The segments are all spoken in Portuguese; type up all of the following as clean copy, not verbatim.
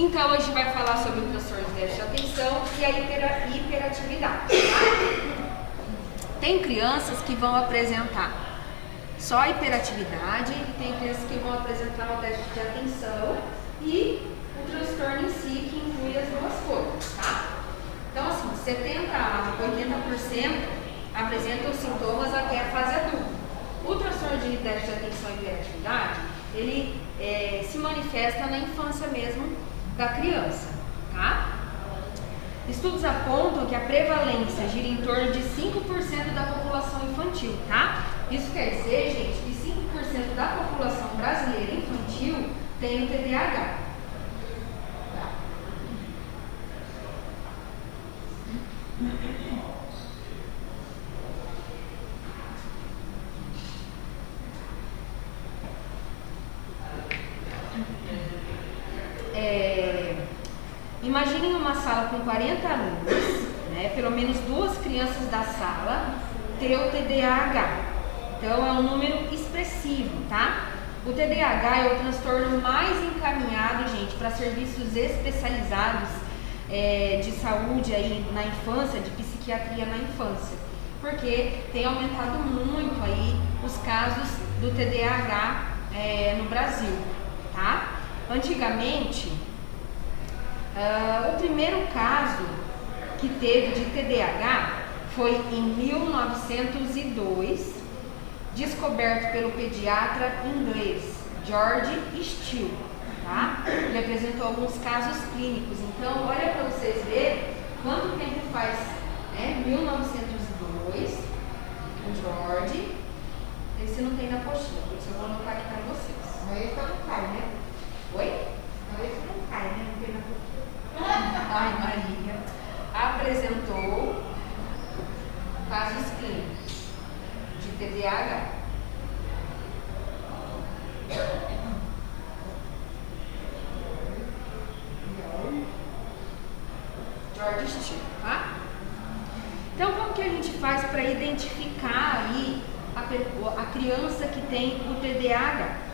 Então, hoje a gente vai falar sobre o transtorno de déficit de atenção e a hiperatividade, tá? Tem crianças que vão apresentar só a hiperatividade e tem crianças que vão apresentar o déficit de atenção e o transtorno em si, que inclui as duas coisas, tá? Então, assim, 70% a 80% apresentam sintomas até a fase adulta. O transtorno de déficit de atenção e hiperatividade, ele se manifesta na infância mesmo da criança, tá? Estudos apontam que a prevalência gira em torno de 5% da população infantil, tá? Isso quer dizer, gente, que 5% da população brasileira infantil tem o TDAH. Imaginem uma sala com 40 alunos, né? Pelo menos 2 crianças da sala ter o TDAH. Então é um número expressivo, tá? O TDAH é o transtorno mais encaminhado, gente, para serviços especializados de saúde aí na infância, de psiquiatria na infância, porque tem aumentado muito aí os casos do TDAH no Brasil, tá? Antigamente, o primeiro caso que teve de TDAH foi em 1902, descoberto pelo pediatra inglês George Steele, tá? Ele apresentou alguns casos clínicos. Então, olha para vocês verem quanto tempo faz, 1902, o George. Esse não tem na postinha, por isso eu vou anotar aqui para vocês. Mas esse não cai, né? Oi? Mas esse não cai, né? Não tem na postinha. Ai, Maria. Apresentou casos clínicos de TDAH. George Steele, tá? Então, como que a gente faz para identificar aí a criança que tem o TDAH?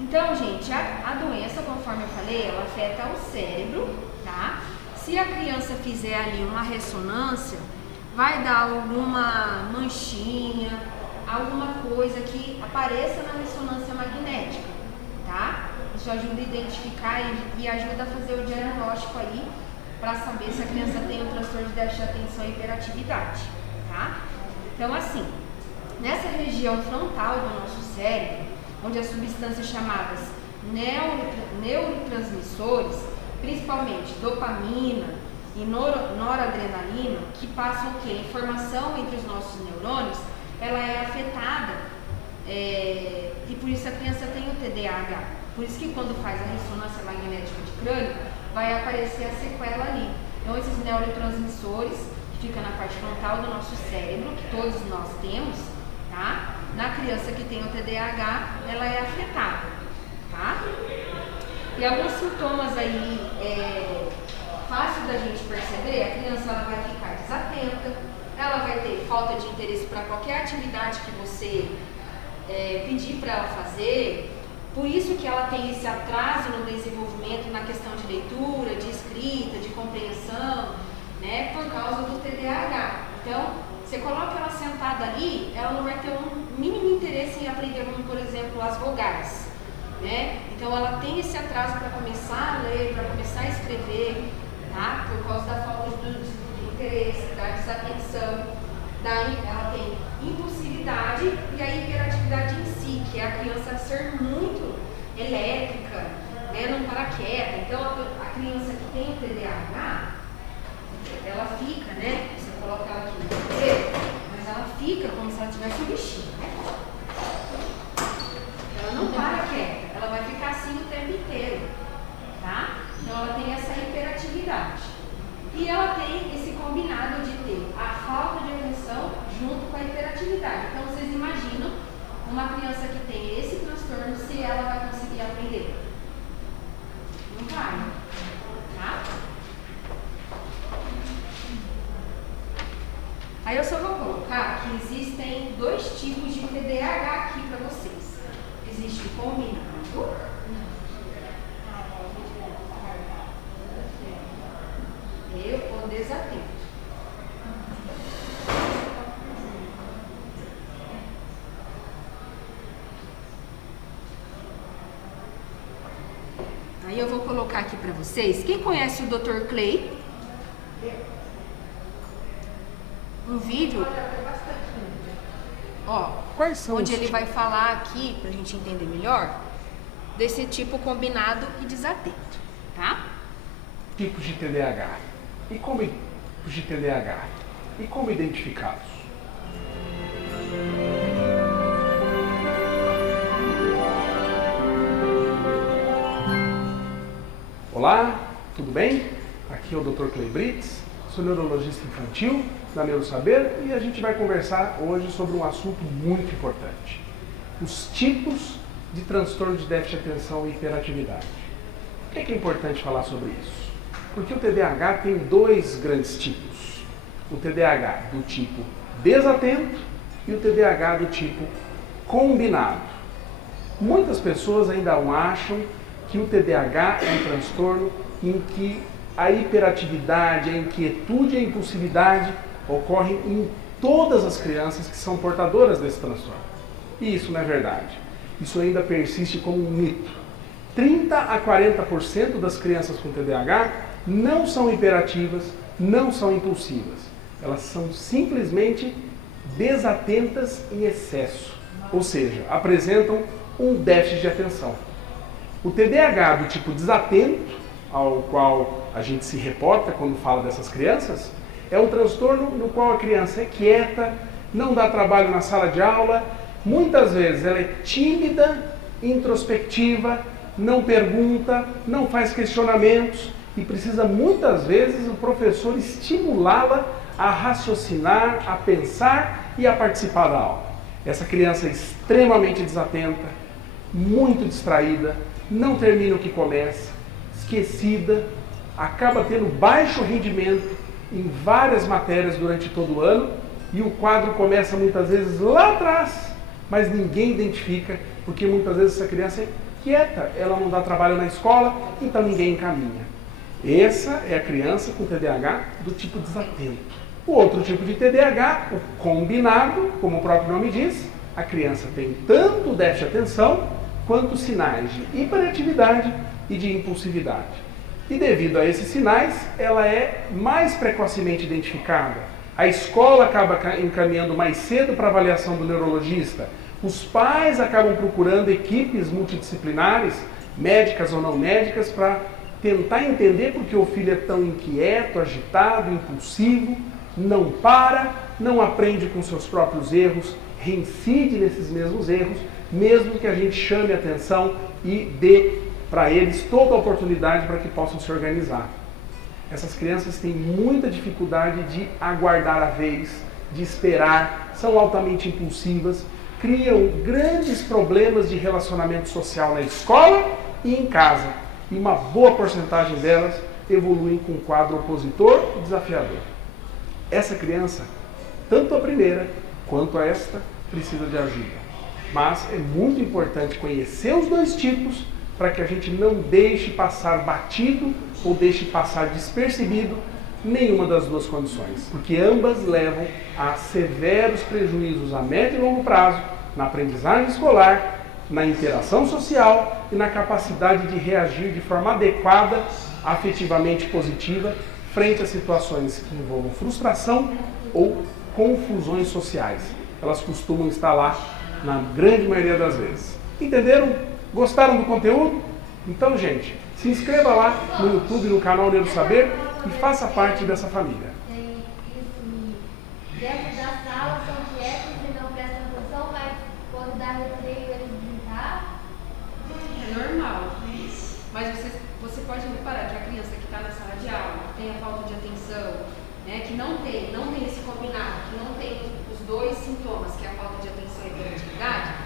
Então, gente, a doença, conforme eu falei, ela afeta o cérebro, tá? Se a criança fizer ali uma ressonância, vai dar alguma manchinha, alguma coisa que apareça na ressonância magnética, tá? Isso ajuda a identificar e ajuda a fazer o diagnóstico aí para saber se a criança tem o transtorno de déficit de atenção e hiperatividade, tá? Então, assim, nessa região frontal do nosso cérebro, onde as substâncias chamadas neurotransmissores, principalmente dopamina e noradrenalina, que passam o quê? Informação entre os nossos neurônios, ela é afetada e por isso a criança tem o TDAH. Por isso que quando faz a ressonância magnética de crânio, vai aparecer a sequela ali. Então esses neurotransmissores, que ficam na parte frontal do nosso cérebro, que todos nós temos, tá? Na criança que tem o TDAH, ela é afetada, tá? E alguns sintomas aí fácil da gente perceber, a criança ela vai ficar desatenta, ela vai ter falta de interesse para qualquer atividade que você pedir para ela fazer, por isso que ela tem esse atraso no desenvolvimento na questão de leitura, de escrita, de compreensão, né, por causa do TDAH. Então, você coloca ela sentada ali, ela não vai ter um mínimo interesse em aprender, por exemplo, as vogais, né? Então ela tem esse atraso para começar a ler, para começar a escrever, tá? Por causa da falta de interesse, da desatenção. Daí ela tem impulsividade e a hiperatividade em si, que é a criança ser muito elétrica, né? Não parar quieta. Então a criança que tem o TDAH, ela fica, né? Você coloca ela aqui no cabelo, mas ela fica como se ela tivesse um bichinho, né? Ela não para quieta, ela vai ficar assim o tempo inteiro, tá? Então ela tem essa hiperatividade. E ela tem esse combinado de ter a falta de atenção junto com a hiperatividade. Então vocês imaginam uma criança que tem esse transtorno, se ela vai conseguir aprender? Não vai, tá? Aí eu só vou colocar que existem 2 tipos de TDAH aqui para vocês. Existe o combinado desatento. Aí eu vou colocar aqui para vocês. Quem conhece o Dr. Clay? Um vídeo, ó, Quais são onde os ele vai falar aqui, pra gente entender melhor, desse tipo combinado e desatento, tá? tipos de TDAH? E como identificá-los? Olá, tudo bem? Aqui é o Dr. Clay Brits, sou neurologista infantil da NeuroSaber e a gente vai conversar hoje sobre um assunto muito importante: os tipos de transtorno de déficit de atenção e hiperatividade. Por que é importante falar sobre isso? Porque o TDAH tem dois grandes tipos: o TDAH do tipo desatento e o TDAH do tipo combinado. Muitas pessoas ainda acham que o TDAH é um transtorno em que a hiperatividade, a inquietude e a impulsividade ocorrem em todas as crianças que são portadoras desse transtorno. E isso não é verdade. Isso ainda persiste como um mito. 30 a 40% das crianças com TDAH não são hiperativas, não são impulsivas. Elas são simplesmente desatentas em excesso, ou seja, apresentam um déficit de atenção. O TDAH do tipo desatento, ao qual a gente se reporta quando fala dessas crianças, é um transtorno no qual a criança é quieta, não dá trabalho na sala de aula, muitas vezes ela é tímida, introspectiva, não pergunta, não faz questionamentos e precisa muitas vezes o professor estimulá-la a raciocinar, a pensar e a participar da aula. Essa criança é extremamente desatenta, muito distraída, não termina o que começa, esquecida, acaba tendo baixo rendimento em várias matérias durante todo o ano e o quadro começa muitas vezes lá atrás, mas ninguém identifica porque muitas vezes essa criança é quieta, ela não dá trabalho na escola, então ninguém encaminha. Essa é a criança com TDAH do tipo desatento. O outro tipo de TDAH, o combinado, como o próprio nome diz, a criança tem tanto déficit de atenção quanto sinais de hiperatividade e de impulsividade. E devido a esses sinais, ela é mais precocemente identificada. A escola acaba encaminhando mais cedo para a avaliação do neurologista. Os pais acabam procurando equipes multidisciplinares, médicas ou não médicas, para tentar entender por que o filho é tão inquieto, agitado, impulsivo, não para, não aprende com seus próprios erros, reincide nesses mesmos erros, mesmo que a gente chame a atenção e dê para eles toda a oportunidade para que possam se organizar. Essas crianças têm muita dificuldade de aguardar a vez, de esperar, são altamente impulsivas, criam grandes problemas de relacionamento social na escola e em casa. E uma boa porcentagem delas evoluem com um quadro opositor e desafiador. Essa criança, tanto a primeira quanto a esta, precisa de ajuda. Mas é muito importante conhecer os dois tipos para que a gente não deixe passar batido ou deixe passar despercebido nenhuma das duas condições, porque ambas levam a severos prejuízos a médio e longo prazo na aprendizagem escolar, na interação social e na capacidade de reagir de forma adequada, afetivamente positiva, frente a situações que envolvam frustração ou confusões sociais. Elas costumam estar lá na grande maioria das vezes. Entenderam? Gostaram do conteúdo? Então, gente, se inscreva lá no YouTube, no canal NeuroSaber e faça parte dessa família. Dentro da sala são quietos e não prestam atenção, mas quando dá recreio eles brincar. É normal. Mas você pode reparar que a criança que está na sala de aula, que tem a falta de atenção, né, que não tem esse combinado, que não tem os dois sintomas, que é a falta de atenção e a hiperatividade,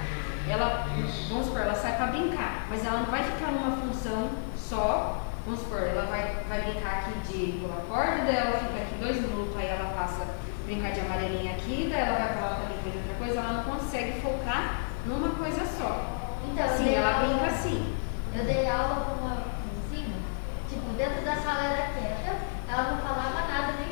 ela, vamos supor, ela sai para brincar, mas ela não vai ficar numa função só. Vamos supor, ela vai brincar aqui de pular corda, daí ela fica aqui 2 minutos, aí ela passa a brincar de amarelinha aqui, daí ela vai falar para brincar de outra coisa, ela não consegue focar numa coisa só. Então, assim, ela brinca assim. Eu dei aula com uma vizinha, tipo, dentro da sala era quieta, ela não falava nada, nem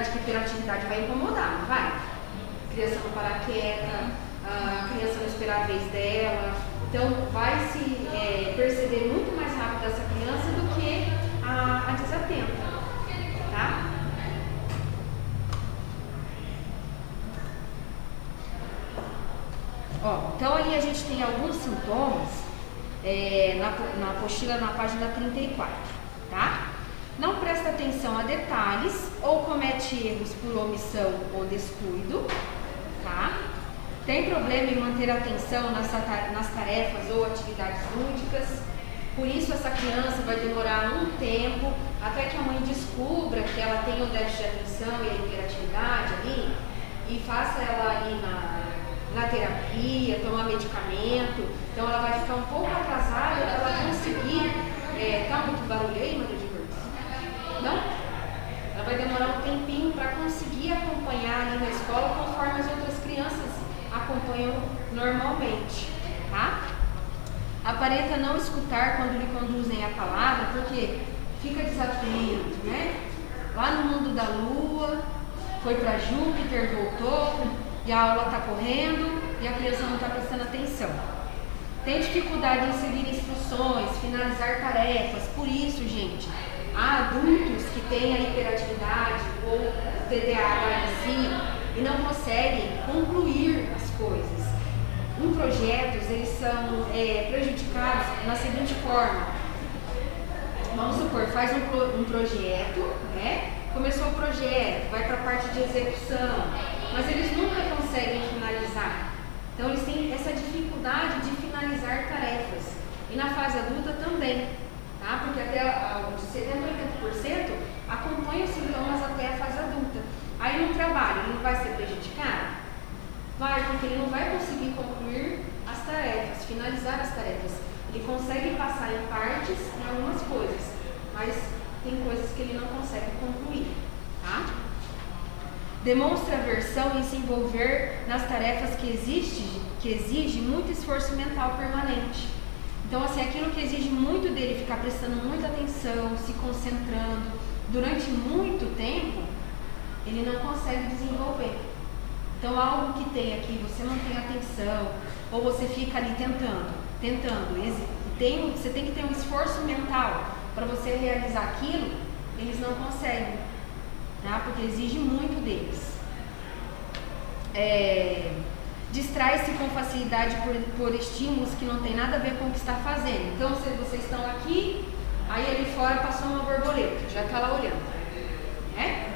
verdade que hiperatividade vai incomodar, não vai? A criança não parar quieta, a criança não esperar a vez dela. Então, vai se perceber muito mais rápido essa criança do que a desatenta, tá? Ó, então, ali a gente tem alguns sintomas na apostila na página 34, tá? Não presta atenção a detalhes ou comete erros por omissão ou descuido, tá? Tem problema em manter a atenção nas tarefas ou atividades lúdicas, por isso essa criança vai demorar um tempo até que a mãe descubra que ela tem o déficit de atenção e a hiperatividade ali e faça ela ali na terapia, tomar medicamento. Então ela vai ficar um pouco atrasada para ela conseguir. Tá muito barulho aí, Maria de Lourdes? Não? Ela vai demorar um tempinho para conseguir acompanhar ali na escola conforme as outras crianças acompanham normalmente, tá? Aparenta não escutar quando lhe conduzem a palavra, porque fica desatento, né? Lá no mundo da lua, foi para Júpiter, voltou, e a aula está correndo e a criança não está prestando atenção. Tem dificuldade em seguir instruções, finalizar tarefas. Por isso, gente, há adultos que têm a hiperatividade ou TDAH em si e não conseguem concluir as coisas. Em projetos, eles são prejudicados na seguinte forma. Vamos supor, faz um projeto, né? Começou o projeto, vai para a parte de execução, mas eles nunca conseguem finalizar. Então, eles têm essa dificuldade de finalizar tarefas. E na fase adulta também, tá? Porque até de 70% a 80% acompanha os sintomas até a fase adulta. Aí no trabalho, ele não vai ser prejudicado? Vai, porque ele não vai conseguir concluir as tarefas, finalizar as tarefas. Ele consegue passar em partes em algumas coisas, mas tem coisas que ele não consegue concluir, tá? Demonstra aversão em se envolver nas tarefas que exige muito esforço mental permanente. Então, assim, aquilo que exige muito dele, ficar prestando muita atenção, se concentrando durante muito tempo, ele não consegue desenvolver. Então, algo que tem aqui, você não tem atenção, ou você fica ali tentando, você tem que ter um esforço mental para você realizar aquilo, eles não conseguem, tá? Porque exige muito deles. Distrai-se com facilidade por estímulos que não tem nada a ver com o que está fazendo. Então, se vocês estão aqui, aí ali fora passou uma borboleta, já está lá olhando, né?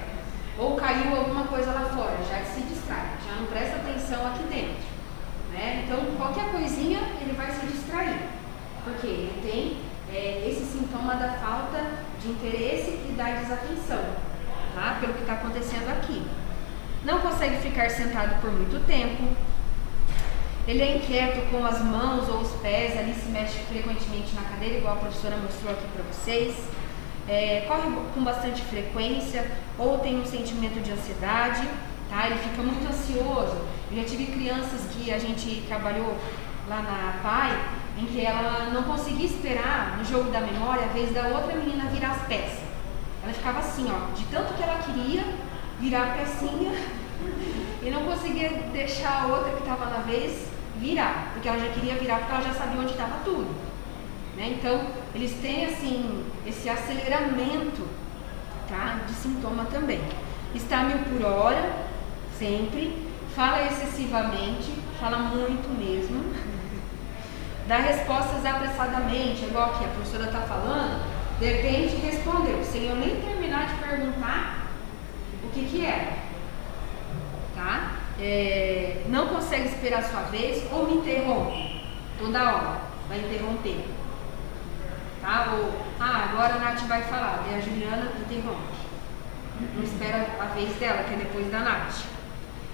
Ou caiu alguma coisa lá fora, já se distrai, já não presta atenção aqui dentro, né? Então, qualquer coisinha ele vai se distrair, porque ele tem esse sintoma da falta de interesse e da desatenção, tá? Pelo que está acontecendo aqui. Não consegue ficar sentado por muito tempo. Ele é inquieto com as mãos ou os pés, ali se mexe frequentemente na cadeira, igual a professora mostrou aqui para vocês. Corre com bastante frequência ou tem um sentimento de ansiedade, tá? Ele fica muito ansioso. Eu já tive crianças que a gente trabalhou lá na PAI, em que ela não conseguia esperar no jogo da memória a vez da outra menina virar as peças. Ela ficava assim, ó, de tanto que ela queria virar a pecinha e não conseguia deixar a outra que estava na vez virar, porque ela já queria virar porque ela já sabia onde estava tudo, né? Então, eles têm assim, esse aceleramento, tá? De sintoma também. Está a 1000 por hora, sempre, fala excessivamente, fala muito mesmo, dá respostas apressadamente, igual que a professora está falando, de repente respondeu, sem eu nem terminar de perguntar o que é, tá? Não consegue esperar a sua vez ou me interrompe toda hora, vai interromper, tá? Ou, agora a Nath vai falar, e a Juliana interrompe, não espera a vez dela, que é depois da Nath.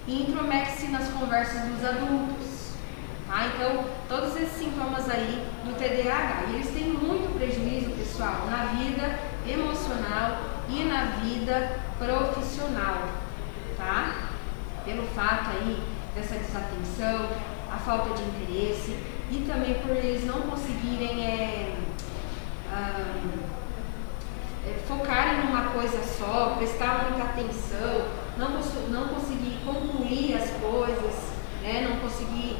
E intromete-se nas conversas dos adultos, tá? Então, todos esses sintomas aí do TDAH, e eles têm muito prejuízo, pessoal, na vida emocional e na vida profissional, tá? Pelo fato aí dessa desatenção, a falta de interesse e também por eles não conseguirem focarem numa coisa só, prestar muita atenção, não conseguir concluir as coisas, né? Não conseguir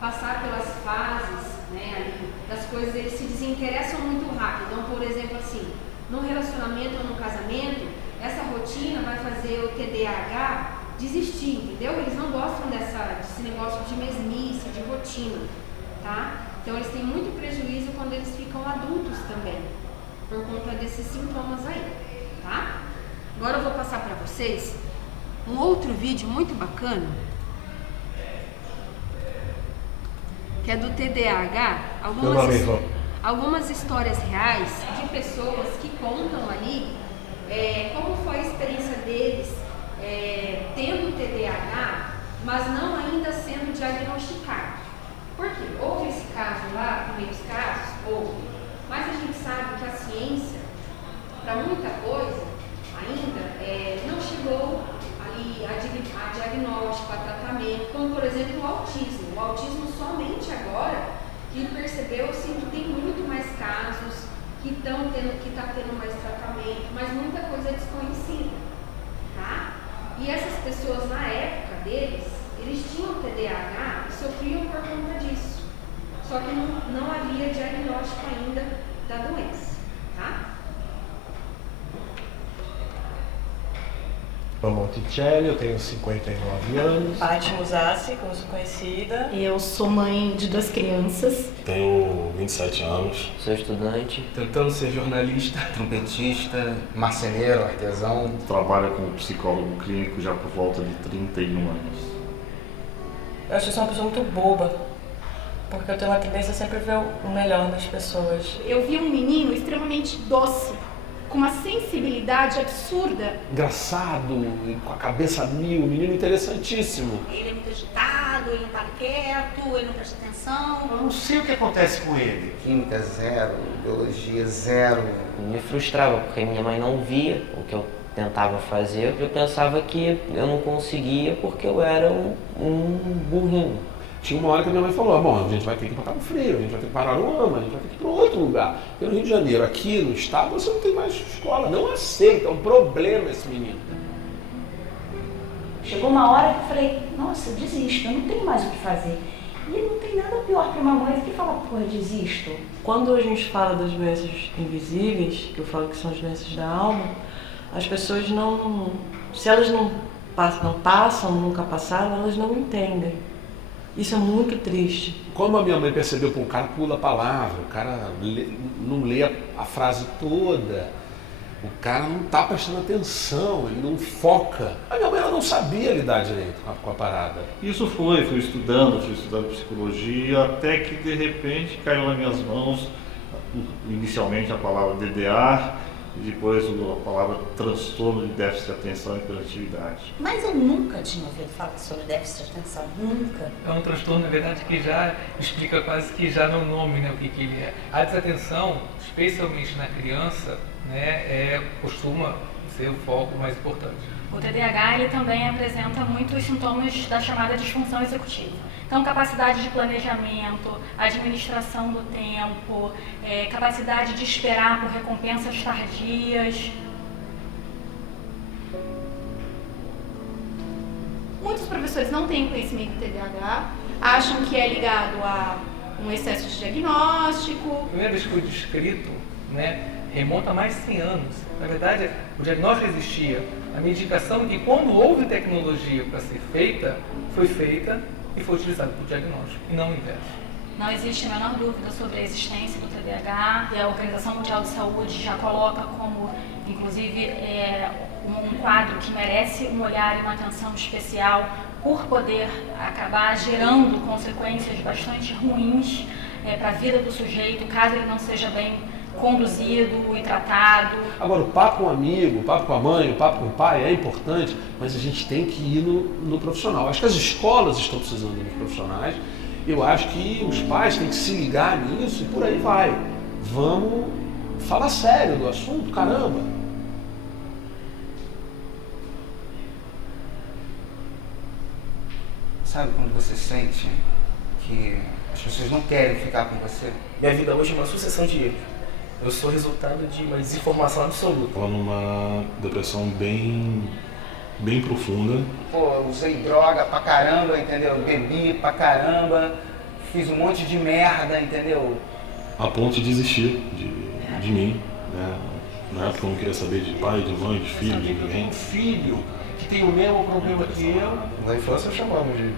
passar pelas fases, né, ali, das coisas, eles se desinteressam muito rápido. Então, por exemplo, assim, no relacionamento ou no casamento, essa rotina vai fazer o TDAH desistir, entendeu? Eles não gostam desse negócio de mesmice, de rotina, tá? Então, eles têm muito prejuízo quando eles ficam adultos também, por conta desses sintomas aí, tá? Agora eu vou passar para vocês um outro vídeo muito bacana, que é do TDAH, algumas histórias reais de pessoas que contam ali como foi a experiência deles tendo TDAH, mas não ainda sendo diagnosticado. Por quê? Houve esse caso lá, primeiros casos, houve, mas a gente sabe que a ciência, para muita coisa, ainda não chegou ali a diagnóstico, a tratamento, como por exemplo o autismo. O autismo somente agora que percebeu assim, que tem muito mais casos, que está tendo mais tratamento, mas muita coisa é desconhecida, tá? E essas pessoas na época deles, eles tinham TDAH e sofriam por conta disso, só que não havia diagnóstico ainda da doença, tá? Sou Monticelli, eu tenho 59 anos. Paty Musassi, como sou conhecida. Eu sou mãe de 2 crianças. Tenho 27 anos. Sou estudante. Tentando ser jornalista, trompetista, marceneiro, artesão. Trabalho como psicólogo clínico já por volta de 31 anos. Eu acho que eu sou uma pessoa muito boba, porque eu tenho uma tendência a sempre ver o melhor nas pessoas. Eu vi um menino extremamente doce, com uma sensibilidade absurda. Engraçado, com a cabeça mil, um menino interessantíssimo. Ele é muito agitado, ele não para quieto, ele não presta atenção. Eu não sei o que acontece com ele. Química zero, biologia zero. Me frustrava, porque minha mãe não via o que eu tentava fazer. Eu pensava que eu não conseguia porque eu era um burrinho. Tinha uma hora que a minha mãe falou, bom, a gente vai ter que ir para Cabo Frio, a gente vai ter que parar no Ama, a gente vai ter que ir para outro lugar. Porque no Rio de Janeiro, aqui no estado, você não tem mais escola. Não aceita, é um problema esse menino. Chegou uma hora que eu falei, nossa, eu desisto, eu não tenho mais o que fazer. E não tem nada pior para uma mãe do que falar, porra, desisto. Quando a gente fala das doenças invisíveis, que eu falo que são as doenças da alma, as pessoas não... Se elas não passam, nunca passaram, elas não entendem. Isso é muito triste. Como a minha mãe percebeu, o cara pula a palavra, o cara não lê a frase toda, o cara não está prestando atenção, ele não foca. A minha mãe ela não sabia lidar direito com a parada. Isso fui estudando psicologia, até que de repente caiu nas minhas mãos, inicialmente a palavra DDA, e depois a palavra transtorno de déficit de atenção e hiperatividade. Mas eu nunca tinha ouvido falar sobre déficit de atenção, nunca. É um transtorno, na verdade, que já explica quase que já no nome, né, o que ele é. A desatenção, especialmente na criança, né, costuma ser o foco mais importante. O TDAH ele também apresenta muitos sintomas da chamada disfunção executiva. Então, capacidade de planejamento, administração do tempo, capacidade de esperar por recompensas tardias. Muitos professores não têm conhecimento do TDAH, acham que é ligado a um excesso de diagnóstico. A primeira vez que foi descrito, né, remonta a mais de 100 anos. Na verdade, o diagnóstico existia. A medicação que, quando houve tecnologia para ser feita, foi feita e foi utilizada para o diagnóstico, e não o inverso. Não existe a menor dúvida sobre a existência do TDAH, e a Organização Mundial de Saúde já coloca como, inclusive, um quadro que merece um olhar e uma atenção especial por poder acabar gerando consequências bastante ruins para a vida do sujeito, caso ele não seja bem conduzido e tratado. Agora, o papo com o amigo, o papo com a mãe, o papo com o pai é importante, mas a gente tem que ir no profissional. Acho que as escolas estão precisando dos profissionais. Eu acho que os pais têm que se ligar nisso e por aí vai. Vamos falar sério do assunto, caramba. Sabe quando você sente que as pessoas não querem ficar com você? Minha vida hoje é uma sucessão de erros. Eu sou resultado de uma desinformação absoluta. Estava numa depressão bem bem profunda. Pô, eu usei droga pra caramba, entendeu? Bebi pra caramba, fiz um monte de merda, entendeu? A ponto de desistir de mim, né? Na época eu não queria saber de pai, de mãe, de filho, de ninguém. Um filho que tem o mesmo problema que eu. Na infância chamamos de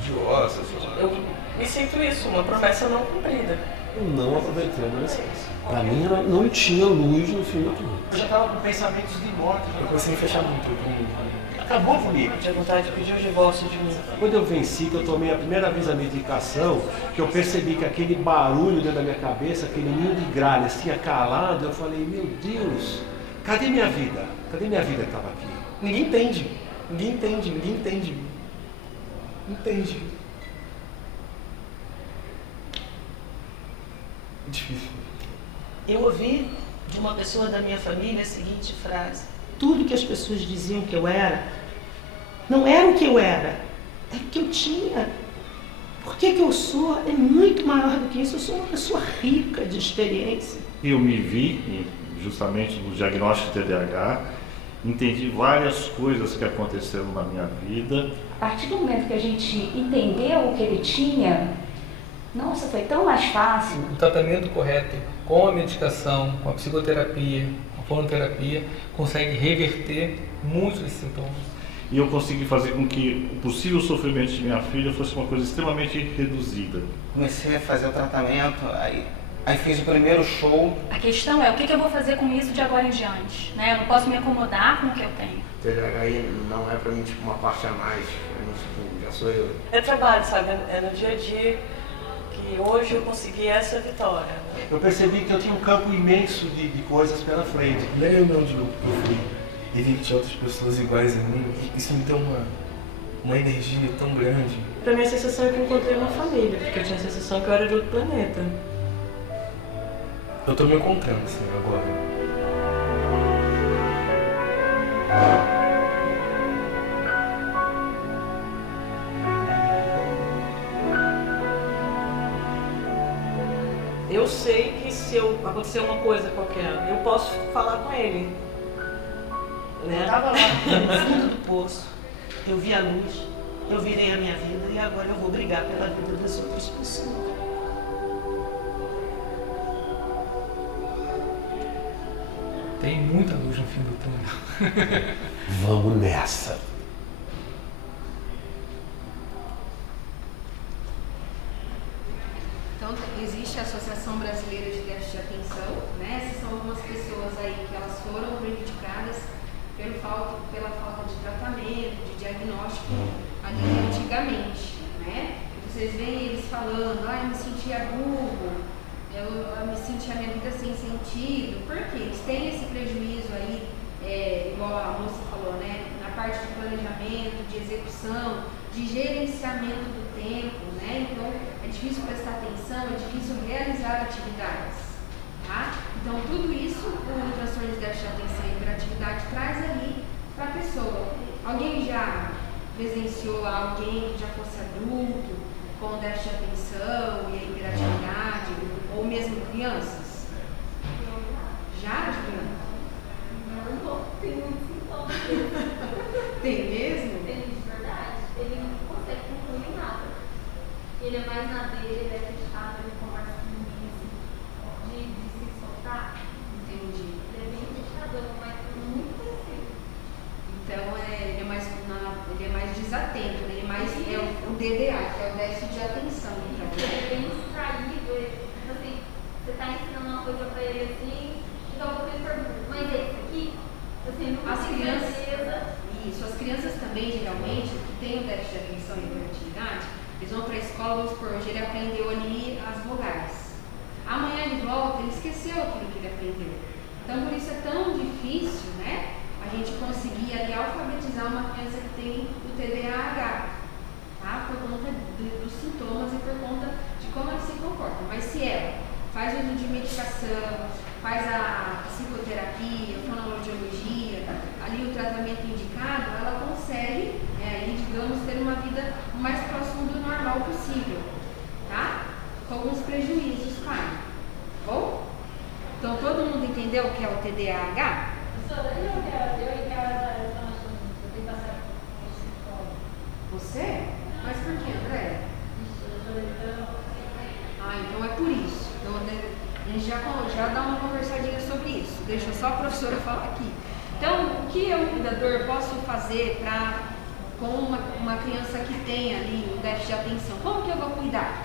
idiota. Eu me sinto isso, uma promessa não cumprida. Eu não aproveitei a adolescência. Pra mim não tinha luz no fim do túnel. Eu já tava com pensamentos de morte. Eu comecei a me fechar muito com Acabou comigo. Eu tinha vontade de pedir o divórcio de mim. Quando eu venci, que eu tomei a primeira vez a medicação, que eu percebi que aquele barulho dentro da minha cabeça, aquele ninho de gralhas tinha calado, eu falei, meu Deus, cadê minha vida? Cadê minha vida que estava aqui? Ninguém entende. Ninguém entende, ninguém entende. Entende. Difícil. Eu ouvi de uma pessoa da minha família a seguinte frase: tudo que as pessoas diziam que eu era, não era o que eu era, é o que eu tinha. Porque que eu sou é muito maior do que isso, eu sou uma pessoa rica de experiência. Eu me vi justamente no diagnóstico de TDAH, entendi várias coisas que aconteceram na minha vida. A partir do momento que a gente entendeu o que ele tinha, nossa, foi tão mais fácil. O tratamento correto com a medicação, com a psicoterapia, com a fonoterapia, consegue reverter muitos desses sintomas. E eu consegui fazer com que o possível sofrimento de minha filha fosse uma coisa extremamente reduzida. Comecei a fazer o tratamento, aí fiz o primeiro show. A questão é o que eu vou fazer com isso de agora em diante, né? Eu não posso me acomodar com o que eu tenho. TDAH não é pra mim tipo uma parte a mais, já sou eu. É trabalho, sabe? É no dia a dia que hoje eu consegui essa vitória. Eu percebi que eu tinha um campo imenso de coisas pela frente. Lembro onde eu fui e vi que tinha outras pessoas iguais a mim, e isso me deu uma energia tão grande. Pra mim a sensação é que eu encontrei uma família, porque eu tinha a sensação que eu era de outro planeta. Eu tô me encontrando assim agora. Eu sei que se acontecer uma coisa qualquer, eu posso falar com ele. Né? Eu estava lá no fundo do poço, eu vi a luz, eu virei a minha vida e agora eu vou brigar pela vida das outras pessoas. Tem muita luz no fim do túnel. Vamos nessa. Então, existe a Associação Brasileira de Déficit de Atenção, né? Essas são algumas pessoas aí que elas foram prejudicadas pela falta de tratamento, de diagnóstico ali antigamente, né? Vocês veem eles falando, eu me sentia burro, eu me sentia a minha vida sem sentido. Por quê? Eles têm esse prejuízo aí, igual a moça falou, né? Na parte de planejamento, de execução, de gerenciamento do tempo, né? Então, é difícil prestar atenção, é difícil realizar atividades, tá? Então, tudo isso o transtorno de déficit de atenção e hiperatividade traz ali para a pessoa. Alguém já presenciou alguém que já fosse adulto com déficit de atenção e a hiperatividade, ou mesmo crianças? Já, Juliana? Não, tem muitos sintomas. Tem mesmo? Tem, de verdade. Ele não consegue concluir nada. Ele é mais na dele, ele é fechado, ele conversa com ninguém assim, de se soltar. Entendi. Ele é bem fechadão, mas muito parecido. Então, ele é mais desatento, ele é mais o DDA, que é o déficit de atenção. Ele é bem distraído, assim, você está ensinando uma coisa para ele assim, então você pergunta, mas é isso aqui? Assim, não As tem crianças, certeza. isso, as crianças também, geralmente, que têm o déficit de atenção e hiperatividade, eles vão para a escola, vamos supor, hoje ele aprendeu ali as vogais. Amanhã ele volta, ele esqueceu aquilo que ele aprendeu. Então, por isso é tão difícil, né, a gente conseguir ali alfabetizar uma criança que tem o TDAH, tá? Por conta dos sintomas e por conta de como ela se comporta. Mas se ela faz uso de medicação, faz a psicoterapia, a fonoaudiologia, ali o tratamento indicado, ela consegue, aí, digamos, ter uma vida o mais próximo do normal possível, tá? Com alguns prejuízos, claro. Bom? Então todo mundo entendeu o que é o TDAH? Professora, eu e a estão achando você? Mas por que, André? Então é por isso. Então, a gente já dá uma conversadinha sobre isso. Deixa só a professora falar aqui. Então, o que eu, cuidador, posso fazer com uma criança que tem ali um déficit de atenção? Como que eu vou cuidar?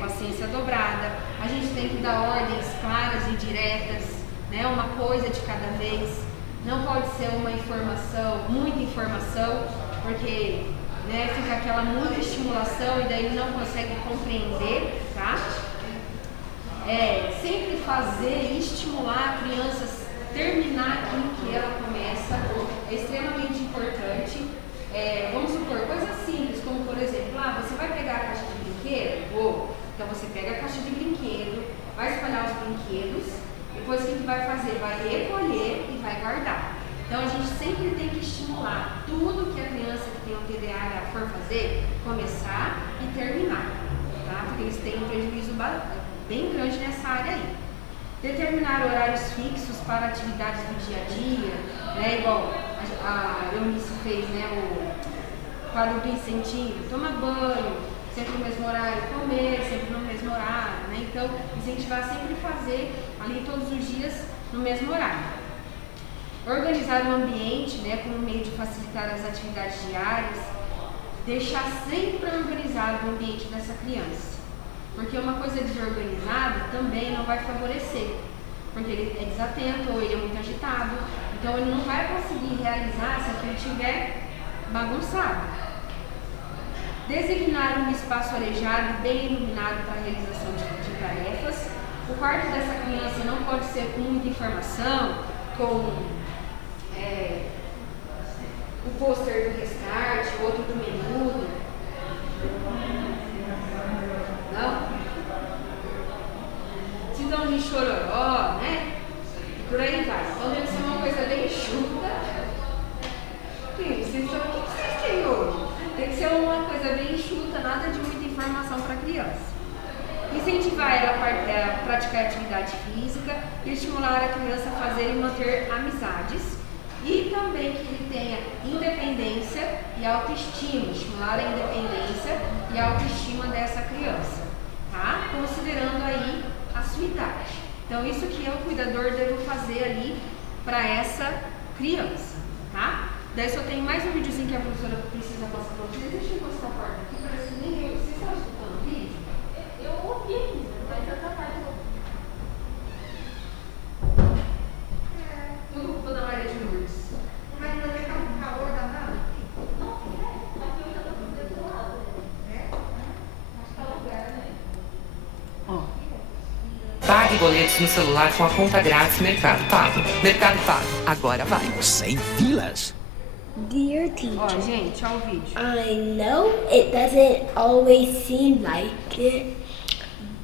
Paciência dobrada. A gente tem que dar ordens claras e diretas, né? Uma coisa de cada vez. Não pode ser uma informação, muita informação, porque, né, fica aquela muita estimulação e daí ele não consegue compreender, tá? Sempre fazer e estimular a criança a terminar aquilo que ela começa é extremamente importante. Vamos supor, coisas simples, como por exemplo, você vai pegar a caixa de brinquedo? Vou. Então você pega a caixa de brinquedo, vai espalhar os brinquedos, depois o que vai fazer? Vai recolher e vai guardar. Então a gente sempre tem que estimular tudo que a criança que tem o TDAH for fazer, começar e terminar, tá? Porque eles têm um prejuízo bem grande nessa área aí. Determinar horários fixos para atividades do dia a dia, né? Igual a Eunice fez, né? O quadro do incentivo, tomar banho, sempre no mesmo horário, comer sempre no mesmo horário, né? Então, incentivar sempre fazer ali todos os dias no mesmo horário. Organizar o ambiente, né, como meio de facilitar as atividades diárias, deixar sempre organizado o ambiente dessa criança. Porque uma coisa desorganizada também não vai favorecer, porque ele é desatento ou ele é muito agitado, então ele não vai conseguir realizar se aquilo estiver bagunçado. Designar um espaço arejado, bem iluminado para a realização de tarefas. O quarto dessa criança não pode ser com muita informação, com o pôster do Restart, outro do Menudo. Não? Então de chororó, né? E por aí vai. Então deve ser uma coisa bem enxuta. O que vocês têm hoje? Tem que ser uma coisa bem enxuta, nada de muita informação para a criança. Incentivar ela a praticar atividade física e estimular a criança a fazer e manter amizades. E também que ele tenha independência e autoestima, estimular a independência e a autoestima dessa criança, tá? Considerando aí a sua idade. Então, isso que eu, cuidador, devo fazer ali para essa criança, tá? Daí só tem mais um videozinho que a professora precisa passar para vocês. Deixa eu encostar a porta aqui, parece que nem eu. Vocês estão escutando o vídeo? Eu ouvi ainda, mas essa parte Tudo culpa da Maria de Lourdes. Mas não é um calor danado? aqui eu já estou fazendo do lado. Acho que é o lugar, né? Pague boletos no celular com a conta grátis Mercado Pago. Mercado Pago, agora vai. Sem filas. Dear teacher, gente, olha o vídeo. I know it doesn't always seem like it,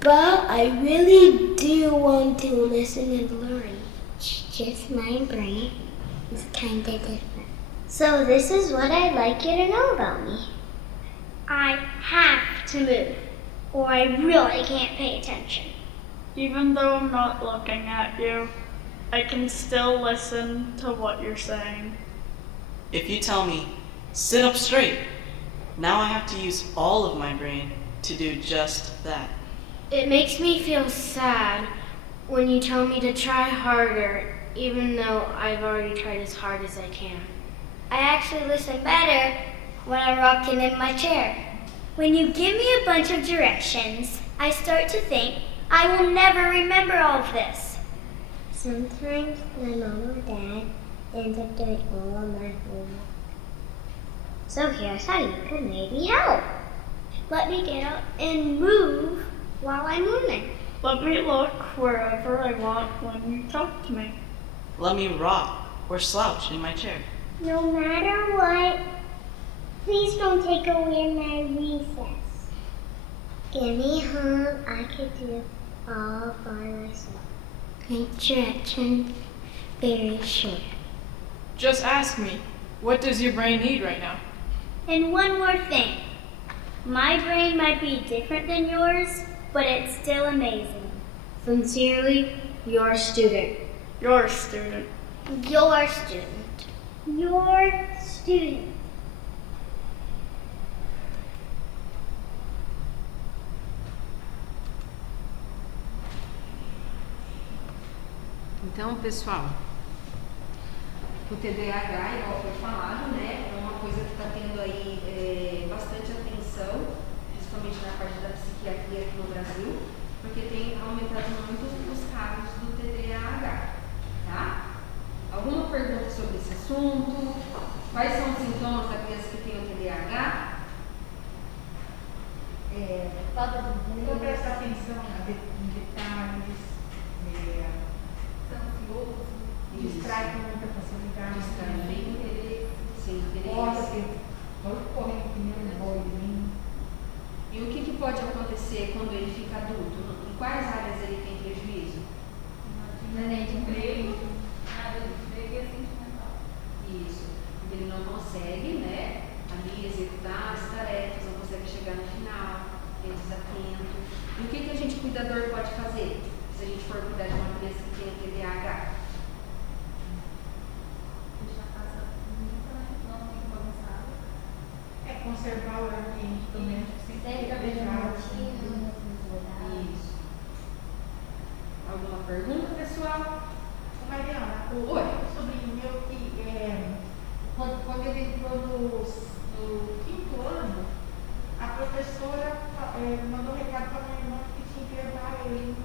but I really do want to listen and learn. Just my brain is kind of different. So this is what I'd like you to know about me. I have to move, or I really can't pay attention. Even though I'm not looking at you, I can still listen to what you're saying. If you tell me, sit up straight, now I have to use all of my brain to do just that. It makes me feel sad when you tell me to try harder, even though I've already tried as hard as I can. I actually listen better when I'm rocking in my chair. When you give me a bunch of directions, I start to think I will never remember all of this. Sometimes my mom or dad ends up doing all of my homework. So here's how you can maybe help. Let me get up and move while I'm learning. Let me look wherever I want when you talk to me. Let me rock or slouch in my chair. No matter what, please don't take away my recess. Give me a hug I could do all by myself. Great direction, very short. Just ask me, what does your brain need right now? And one more thing. My brain might be different than yours, but it's still amazing. Sincerely, your student. Your student. Your student. your student. Então, pessoal, o TDAH, igual foi falado, né, é uma coisa que está tendo aí bastante atenção, principalmente na parte da psiquiatria aqui no Brasil, porque tem aumentado muito os casos do TDAH, tá? Alguma pergunta sobre esse assunto? Quais são os sintomas da criança que tem o TDAH? Então presta atenção em detalhes, distrai com muita facilidade, sem interesse, pode correr no primeiro bolo de mim. E o que pode acontecer quando ele fica adulto? Em quais áreas ele tem prejuízo? De emprego, área de emprego e sentimental. Isso, porque ele não consegue, né, ali executar as tarefas, não consegue chegar no final, é desatento. E o que a gente, cuidador, pode fazer se a gente for cuidar de uma criança que tem TDAH? Conservar o ambiente doméstico sempre adequado. Isso. Alguma pergunta, pessoal? Mariana, o sobrinho meu que quando ele entrou no 5º ano, a professora mandou um recado para a minha irmã que tinha que levar ele